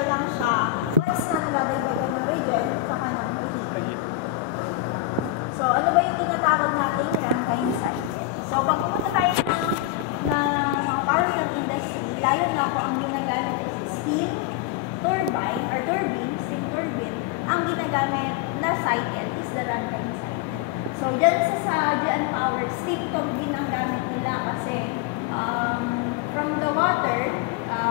ano lang siya, once na nagdadagdagan ng regen, saka ng heat. So, ano ba yung tinatawag nating Rankine cycle? So, pag pumunta tayo ng mga power plant industry, lalo na po ang ginagamit is steam turbine, or turbine, steam turbine, ang ginagamit na cycle is the Rankine cycle. So, dyan sa GN Power, steam turbine ang gamit nila kasi from the water,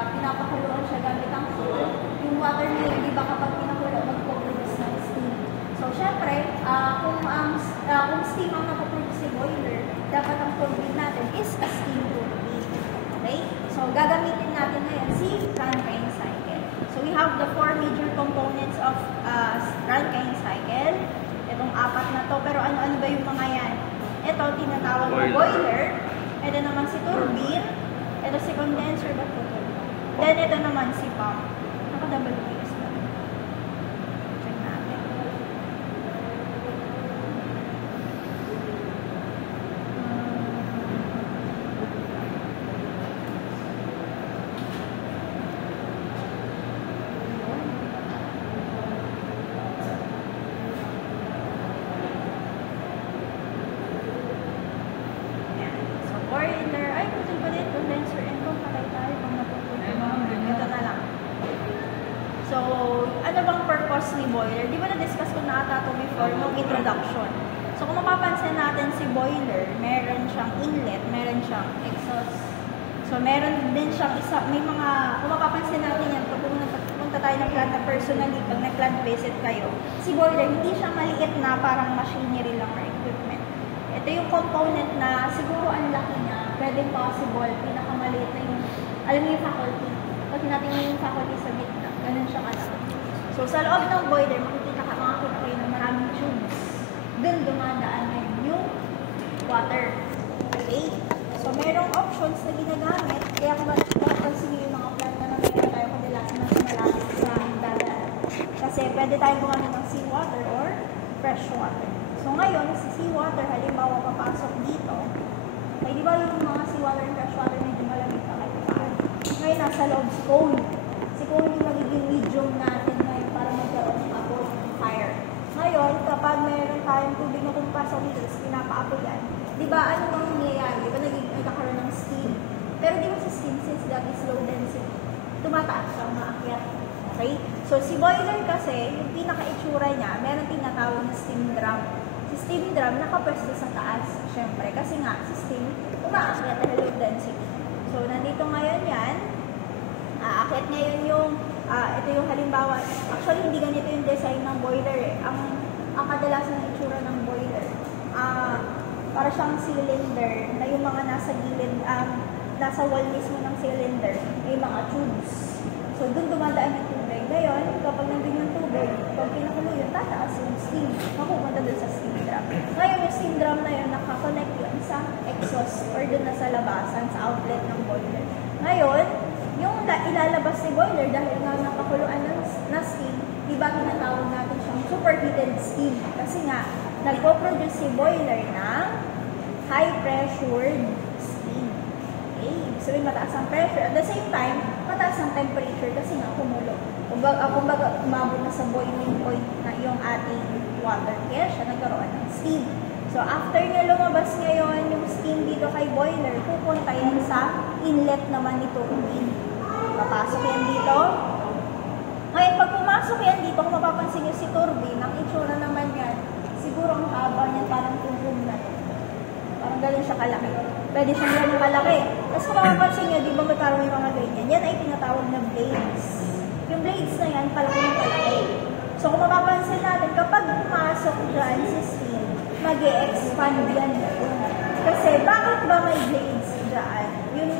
pinapakuluan siya gamit ang fuel. Yung water na yun, di ba kapag pinakulo, mag-produce ng steam. So, syempre, kung steam ang napaproduce si boiler, dapat ang turbine natin is a steam turbine. Okay? So, gagamitin natin ngayon si Rankine cycle. So, we have the 4 major components of Rankine cycle. Itong 4 na to. Pero ano-ano ba yung mga yan? Ito, tinatawag na boiler. Ito naman si turbine. Ito si condenser ba ito? Then, ito naman si pump. Naka-WPS ba? Check natin. Ni boiler, di ba na-discuss ko na ata ito before nung introduction. So, kung mapapansin natin si boiler, meron siyang inlet, meron siyang exhaust. So, meron din siyang may mga, kung mapapansin natin yan, pag pumunta tayo ng plant na personally, pag nag-plant visit kayo, si boiler, hindi siya maliit na parang machinery lang or equipment. Ito yung component na siguro ang laki niya, pwedeng possible, pinakamaliit na yung, alam niyo yung faculty. Pag natin yung faculty sa gitna, ganun siya kalaki. So, sa loob ng boiler, makikita kayo ng maraming tubes. Doon dumadaan na yung water. Okay? So, merong options na ginagamit. Kaya kung mapapansin nyo yung mga plant na meron tayo kadalasan na malapit sa dagat. Kasi pwede tayo gumamit ng seawater or fresh water. So, ngayon, sa seawater, halimbawa papasok dito. Ay, di ba yung mga seawater and fresh water medyo malamig pa kayo paan? Ngayon, nasa loob si cone. Si cone yung magiging medium natin para magkaroon ng apoy, fire. Ngayon, kapag meron tayong tubig na pumapasok dito, pinapaapoy yan. Di ba, ano bang nangyayari? Di ba nagkakaroon ng steam? Pero di ba sa steam, since that is low density, tumataas siya, maakyat. Okay? So, si boiler kasi, yung pinaka-itsura niya, meron tinatawag na steam drum. Si steam drum, nakapwesto sa taas, syempre. Kasi nga, si steam, umaakyat dahil low density. So, nandito ngayon yan, aakyat ngayon yung ito yung halimbawa, actually hindi ganito yung design ng boiler eh. Ang kadalasan ng itsura ng boiler, para siyang cylinder na yung mga nasa gilid, nasa wall mismo ng cylinder, may mga tubes. So, dun dumadaan yung tubig. Ngayon, kapag nandun yung tubig, pag pinakulo yun, tataas yung steam. Mapupunta dun sa steam drum. Ngayon, yung steam drum na yun, nakakonect yun sa exhaust or dun na sa labasan, sa outlet ng boiler. Ngayon, yung ilalabas si boiler dahil nga napakuluan na steam, di ba tinatawag natin siyang superheated steam? Kasi nga, nagpo-produce si boiler ng high-pressured steam. Okay? Ibig sabihin, mataas ang pressure. At the same time, mataas ang temperature kasi nga kumulo. Kumbaga, umabot na sa boiling point na yung ating water. Kaya siya nagkaroon ng steam. So, after niya lumabas ngayon yung steam dito kay boiler, pupunta yan sa inlet naman ni turbine. Papasok yan dito. Ngayon, pag pumasok yan dito, kung mapapansin nyo si turbine, ang itsura naman yan, siguro ang haba niyan parang tumbong na. Parang gano'n siya kalaki. Pwede siyang gano'n kalaki. Tapos kung mapapansin nyo, di ba may parang may mga ganyan? Yan ay tinatawag na blades. Yung blades na yan, palaki ng palaki. So, kung mapapansin natin, kapag pumasok dyan si steam, mag-e-expand yan. Kasi, bakit ba may blades dyan? Yung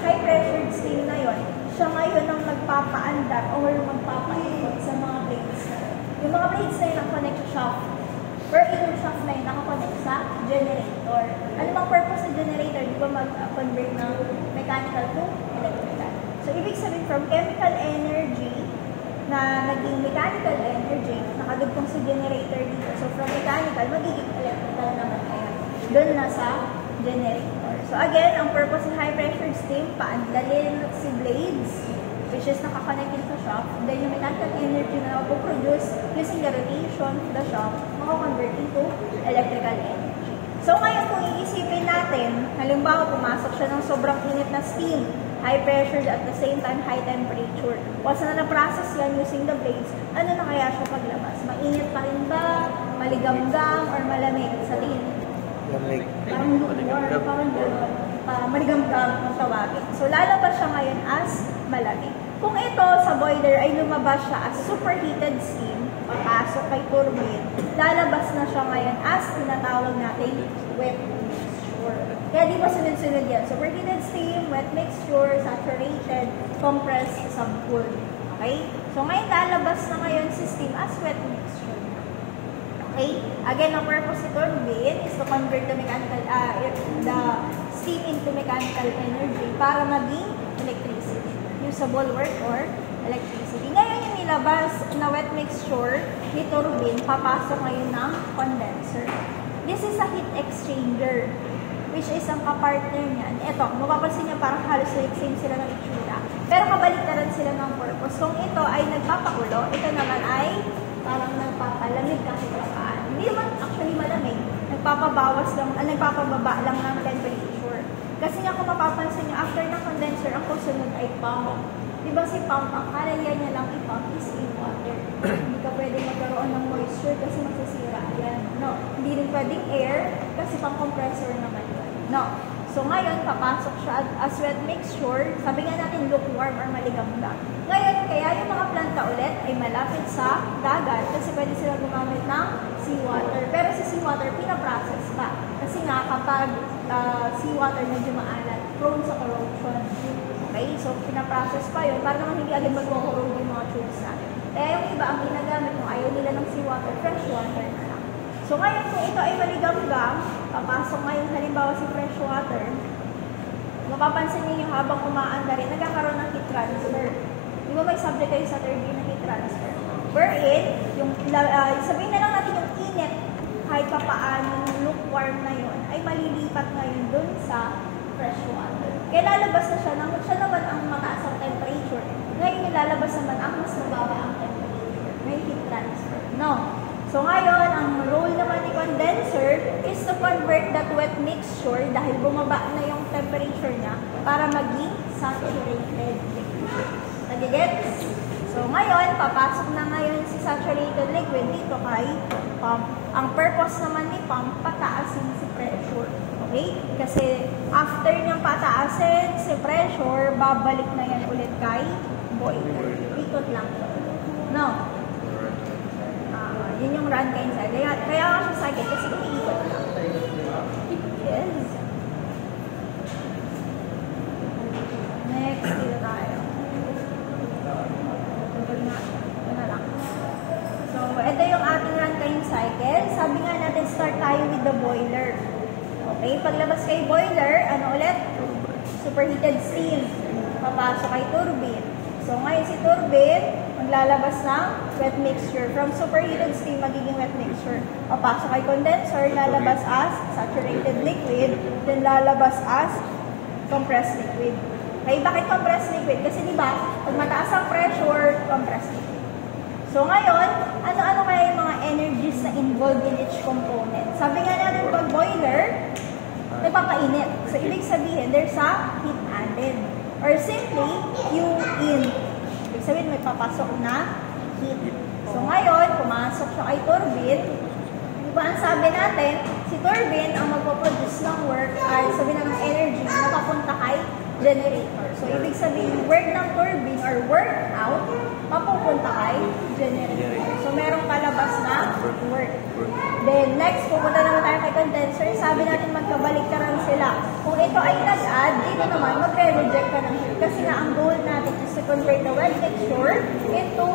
high-pressured steam na yon, siya ngayon ang magpapaandar or magpapaikot sa mga blades na yun. Yung mga blades na yun ang connect sa shaft. Or yung shaft na yun nakakonect sa generator. Ano bang purpose sa generator? Di ba mag-convert ng mechanical to electrical? So, ibig sabihin from chemical energy na naging mechanical energy, nakadugtong sa generator dito. So, from mechanical, magiging electrical naman ngayon. Doon na sa generator. So, again, ang purpose ng high-pressure steam, paandalin si blades, which is nakakonected sa shaft. Then yung mechanical energy na napoproduce using the rotation of the shaft, makakonvert into electrical energy. So ngayon kung iisipin natin, halimbawa pumasok siya ng sobrang init na steam, high pressure at the same time high temperature. Once na na-process yan using the blades, ano na kaya siya paglabas? Mainit pa rin ba? Maligamgam or malamig sa tingin? Malamig. Parang lukewarm, parang gano'n. Maligamgam ang tawagin. So lalabas siya ngayon as malamig. Kung ito sa boiler ay lumabas siya as superheated steam, papasok kay turbine, lalabas na siya ngayon as tinatawag natin wet mixture. Kaya di ba sunod-sunod yan? Superheated steam, wet mixture, saturated, compressed, subcooled. Okay? So ngayon lalabas na ngayon si steam as wet mixture. Okay? Again, ang purpose ni turbine is to convert the steam into mechanical energy para maging electricity. Usable work or electricity. Ngayon yung nilabas na wet mixture ni turbine, papasok ngayon ng condenser. This is a heat exchanger, which is ang kapartner niyan. Ito, mapapansin niyo parang halos same sila ng itsura. Pero kabaliktaran sila ng purpose. Kung ito ay nagpapakulo, ito naman ay parang nagpapalamig kahit paano. Hindi naman actually malamig. Nagpapababa lang ng temperature. Kasi nga kung mapapansin niyo, after ng condenser, ang kusunod ay pump. Diba si pump, ang kaya niya lang i-pump is water. Hindi ka pwedeng magkaroon ng moisture kasi masasira yan. No. Hindi rin pwedeng air kasi pang compressor naman yun. No. So ngayon, papasok siya as wet mixture. Sabi nga natin lukewarm or maligamgam. Ngayon, kaya yung mga planta ulit ay malapit sa dagat kasi pwede sila gumamit ng seawater. Pero si seawater, pinaprocess pa. Kasi nga kapag seawater medyo maalat, prone sa corrosion. Okay? So, pinaprocess pa yun para naman hindi agad mag-corrode yung mga tubes natin. Kaya yung iba ang ginagamit kung ayaw nila ng seawater, fresh water na lang. So, ngayon kung ito ay maligamgam, papasok ngayon halimbawa si fresh water, mapapansin niyo habang umaanda rin, nagkakaroon ng heat transfer. Di ba may subject kayo sa turbine na heat transfer? Wherein, sabihin na lang natin yung init, kahit pa paano yung lukewarm na yun, ay malilipat ngayon dun sa fresh water. Kaya lalabas na siya naman ang mataas ang temperature. Ngayon nilalabas naman ang mas mababa ang temperature. May heat transfer. No. So ngayon, ang role naman ni condenser is to convert that wet mixture dahil bumaba na yung temperature niya para maging saturated liquid. Nagigets? So ngayon, papasok na ngayon si saturated liquid dito kay pump. Ang purpose naman ni pump, pataasin si pressure. Okay? Kasi after niyang pataasin si pressure, babalik na yan ulit kay boiler. Ikot lang. No? Yun yung run kayo inside. Kaya nga siya sakit kasi umiikot lang. Yes. Next, dito tayo. Ito na lang. So, ito yung ating Rankine cycle. Sabi nga natin, start tayo with the boiler. Okay, paglabas kay boiler, ano ulit? Superheated steam. Papasok kay turbine. So, ngayon si turbine, maglalabas ng wet mixture. From superheated steam, magiging wet mixture. Papasok kay condenser, lalabas as saturated liquid, then lalabas as compressed liquid. Okay, bakit compressed liquid? Kasi diba, pag mataas ang pressure, compressed liquid. So ngayon, ano-ano kaya yung mga energies na involved in each component? Sabi nga natin pag boiler, nagpapainit. So ibig sabihin, there's a heat added. Or simply, Q in. Ibig sabihin, may papasok na heat. So ngayon, pumasok siya kay turbine. Diba ang sabi natin, si turbine ang magpaproduce ng work ay sabi ng energy na papunta kay generator. So ibig sabihin, work ng turbine or work out, mapupunta kay generator. So merong kalabas na work. Then next, pupunta naman tayo kay condenser. Sabi natin magkabaliktaran sila. Kung ito ay nag-add, dito naman magre-reject ka ng heat. Kasi nga ang goal natin is to convert the wet mixture into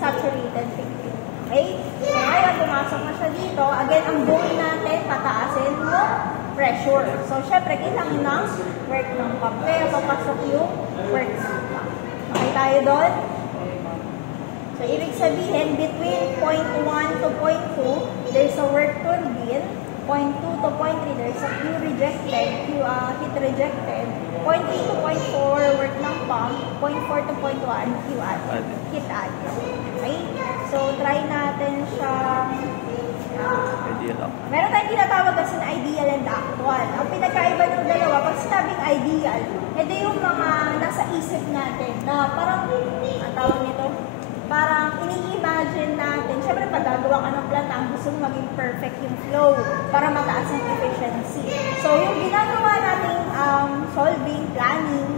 saturated liquid. Okay? So ngayon, pumasok na siya dito. Again, ang goal natin, pataasin mo pressure. So syempre, kailangan ng work ng pump. Kaya papasok yung work ng pump. Okay tayo doon? So, ibig sabihin, between 0.1 to 0.2, there's a work turbine. 0.2 to 0.3, there's a heat rejected. 0.3 to 0.4, work ng pump. 0.4 to 0.1 heat add. Okay? So, try natin siyang Ideal ako. meron tayong tinatawag kasi na ideal and actual. Ang pinagkaiba ng dalawa, pag sinabing ideal, ito yung mga nasa isip natin na parang, ang tawag nito, parang ini-imagine natin. Siyempre, pag gagawa ka ng planta, ang gusto mo maging perfect yung flow para mataas yung efficiency. So, yung ginagawa nating solving, planning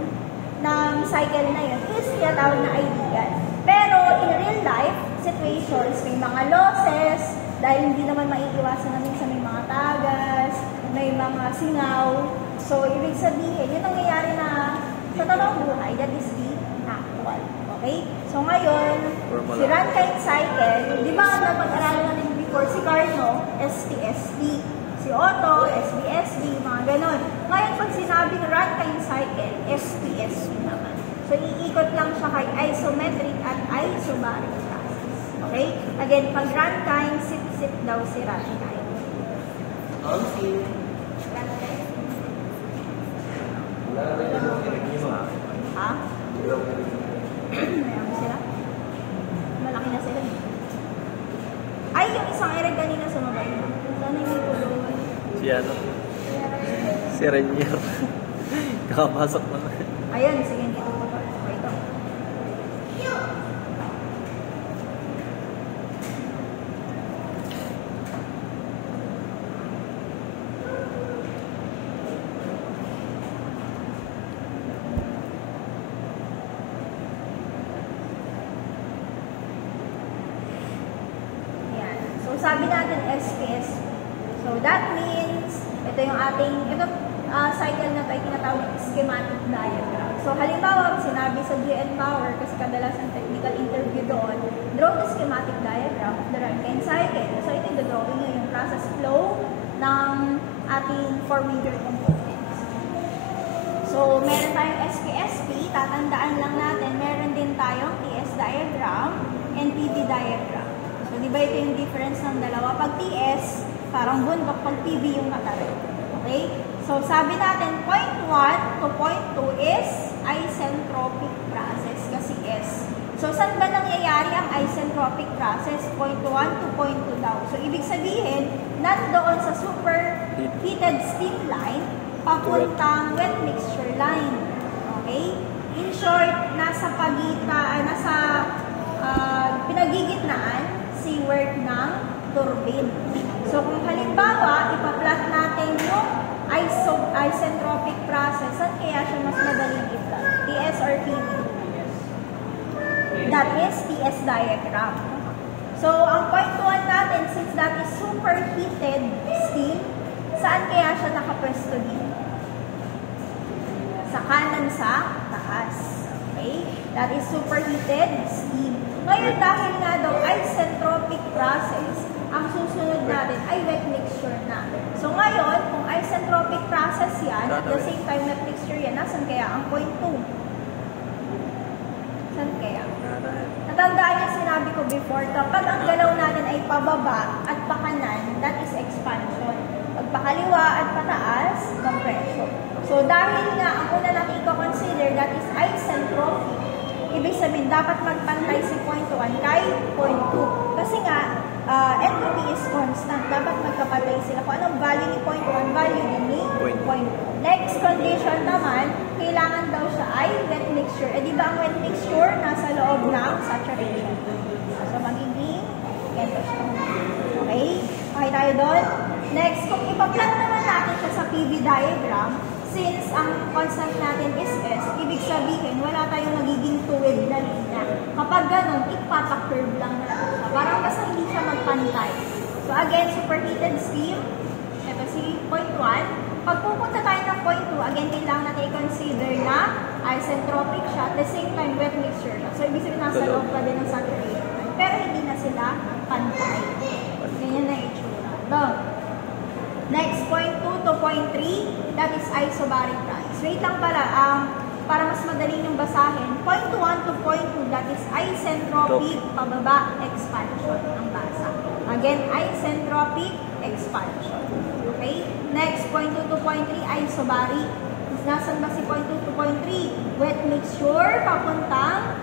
ng cycle na yun is tinatawag na ideal. Pero, in real life situations, may mga losses, dahil hindi naman maiiwasan namin sa may mga tagas, may mga singaw. So, ibig sabihin, yun ang nangyayari na sa totoong buhay, that is the actual. Okay? So, ngayon, si Rankine cycle, di ba napag-aralan natin before si Carnot, STST, si Otto, SBSD, mga ganon. Ngayon, pag sinabing Rankine cycle, STST naman. So, iikot lang siya kay isometric at isobaric process. Okay? Again, pag Rankine, sit daw si Rankine. Ha? Mayroon sila? Malaki na sila. Ay, yung isang ereg kanina sumabay. Sana yung may tuloy. Si ano? Si Renier. Kakapasok na. Ayun, sige, dito po ba? Okay, ito. Yan. So, sabi natin SPS. So, that means, ito yung ating, ito, cycle na ito ay tinatawag schematic diagram. So, halimbawa, sinabi sa GN Power, kasi kadalasan technical interview doon, draw the schematic diagram of the Rankine cycle. So, ito yung drawing nyo yung process flow ng ating 4 major components. So, meron tayong SPSP, tatandaan lang natin, meron din tayong TS diagram and PV diagram. So, di ba ito yung difference ng dalawa? Pag TS, parang bundok, pag PV yung katarin. Okay? So, sabi natin, point 1 to point 2 is isentropic process kasi S. So, saan ba nangyayari ang isentropic process? Point 1 to point 2 daw. So, ibig sabihin, nandoon sa superheated steam line, papuntang wet mixture line. Okay? In short, nasa pagitan, nasa pinagigitnaan si work ng turbine. So, kung halimbawa, ipa-plot natin yung isentropic process, saan kaya siya mas madaling i-plot? TS or PV? That is TS diagram. So, ang point 1 natin, since that is superheated steam, saan kaya siya nakapwesto dito? Sa kanan sa taas. Okay? That is superheated steam. Ngayon, dahil nga daw isentropic process, ang susunod natin ay wet mixture na. So ngayon, kung isentropic process yan, at the same time wet mixture yan, nasan kaya ang point 2? Saan kaya? Natandaan niya sinabi ko before, kapag ang galaw natin ay pababa at pakanan, that is expansion. Pag pakaliwa at pataas, compression. So dahil nga, ang una natin i-consider, that is isentropic. Ibig sabihin, dapat magpantay si point 1 kay point 2. Kasi nga, entropy is constant. Dapat magkapatay sila. Kung anong value ni point 1, value din ni point 2. Next condition naman, kailangan daw siya ay wet mixture. Eh, di ba ang wet mixture nasa loob ng saturation? So, magiging ganito siya. Okay? Okay tayo doon? Next, kung ipa-plot naman natin siya sa PV diagram, since ang constant natin is S, ibig sabihin, wala tayong magiging tuwid na linya. Kapag ganun, ipapa-curve lang natin siya. Parang basta hindi siya magpantay. So again, superheated steam. Ito si point 1. Pag pupunta tayo ng point 2, again, kailangan natin i-consider na isentropic siya. At the same time, wet mixture siya. So ibig sabihin, nasa loob pa din ng saturation. Pero hindi na sila pantay. Ganyan na itsura. Doon. Next, point 2 to point 3, that is isobaric process. Wait lang pala, para mas madali yung basahin. Point 1 to point 2, that is isentropic, pababa, expansion ang basa. Again, isentropic, expansion. Okay? Next, point 2 to point 3, isobaric. Nasaan ba si point 2 to point 3? Wet mixture papuntang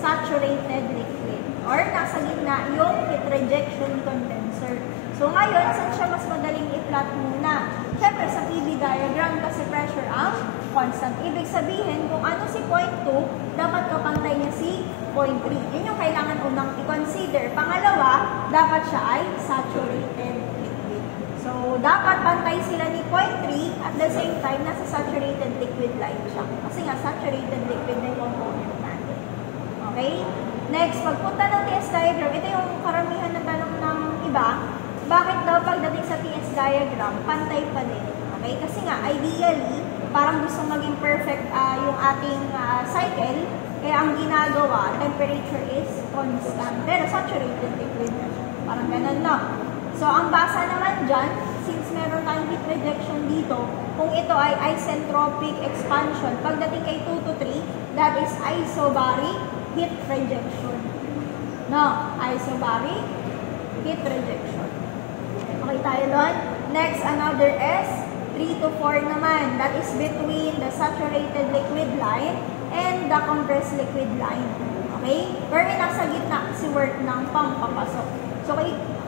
saturated liquid. Or nasa gitna yung heat rejection condenser. So ngayon, saan siya mas madaling i-plot muna? Siyempre sa PV diagram kasi pressure ang constant. Ibig sabihin, kung ano si point 2, dapat kapantay niya si point 3. Yun yung kailangan unang i-consider. Pangalawa, dapat siya ay saturated liquid. So, dapat pantay sila ni point 3 at the same time, nasa saturated liquid line siya. Kasi nga, saturated liquid na yung component natin. Okay? Next, pagpunta ng TS diagram, ito yung karamihan na tanong ng iba. Bakit daw pagdating sa TS diagram, pantay pa din? Okay? Kasi nga, ideally, parang gusto maging perfect yung ating cycle, kaya ang ginagawa, temperature is constant. Pero saturated liquid na siya. Parang ganun na. So, ang basa naman dyan, since meron tayong heat rejection dito, kung ito ay isentropic expansion, pagdating kay 2 to 3, that is isobaric heat rejection. No, isobaric heat rejection. Okay tayo doon. Next, another S, 3 to 4 naman. That is between the saturated liquid line and the compressed liquid line. Okay? Pero nasa gitna si work ng pampapasok. So,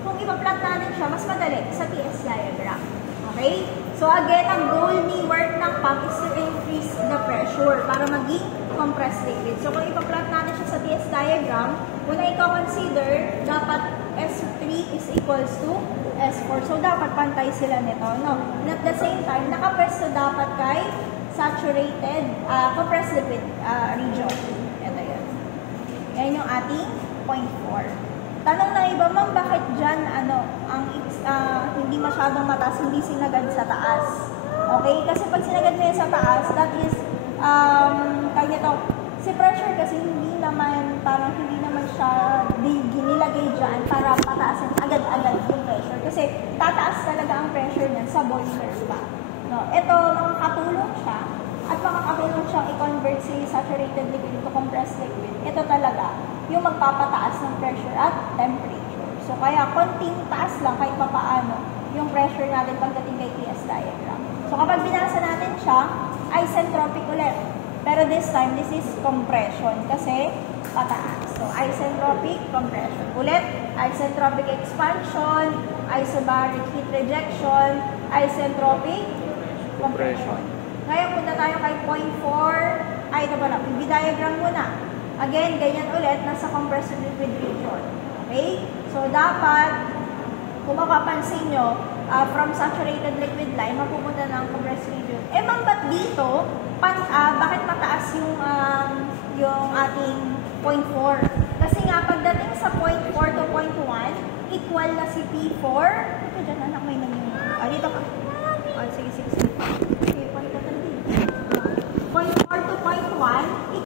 kung ipa-plot natin siya, mas madali sa TS diagram. Okay? So, again, ang goal ni work ng pump is to increase the pressure para maging compressed liquid. So, kung ipa-plot natin siya sa TS diagram, una i-consider, dapat S3 is equals to S4. So, dapat pantay sila nito, no? And at the same time, nakapresto dapat kay saturated, compressed liquid region. Ito yun. Yan yung ating point 4. Tanong na iba, ma'am, bakit dyan, hindi masyadong mataas, hindi sinagad sa taas? Okay? Kasi pag sinagad mo yan sa taas, that is, si pressure kasi hindi naman siya ginilagay dyan para pataasin agad-agad yung pressure. Kasi tataas talaga ang pressure niyan sa boiler pa. No? Ito, makakatulong siya at makakatulong siyang i-convert si saturated liquid into compressed liquid. Ito talaga yung magpapataas ng pressure at temperature. So, kaya konting taas lang kahit papaano yung pressure natin pagdating kay TS diagram. So, kapag binasa natin siya, isentropic ulit. Pero this time, this is compression kasi pataas. So, isentropic, compression. Ulit, isentropic expansion, isobaric heat rejection, isentropic, compression. Ngayon, punta tayo kay point 4. Ito pala, PV diagram muna. Again, ganyan ulit, nasa compressed liquid region. Okay? So, dapat, kung mapapansin nyo, from saturated liquid line, mapupunta ng compressed region. Ma'am, ba't dito, bakit mataas yung ating point 4? Kasi nga, pagdating sa point 4 to point 1, equal na si P4. Ito dyan, anak, may nangyayari. Dito ka. Sige.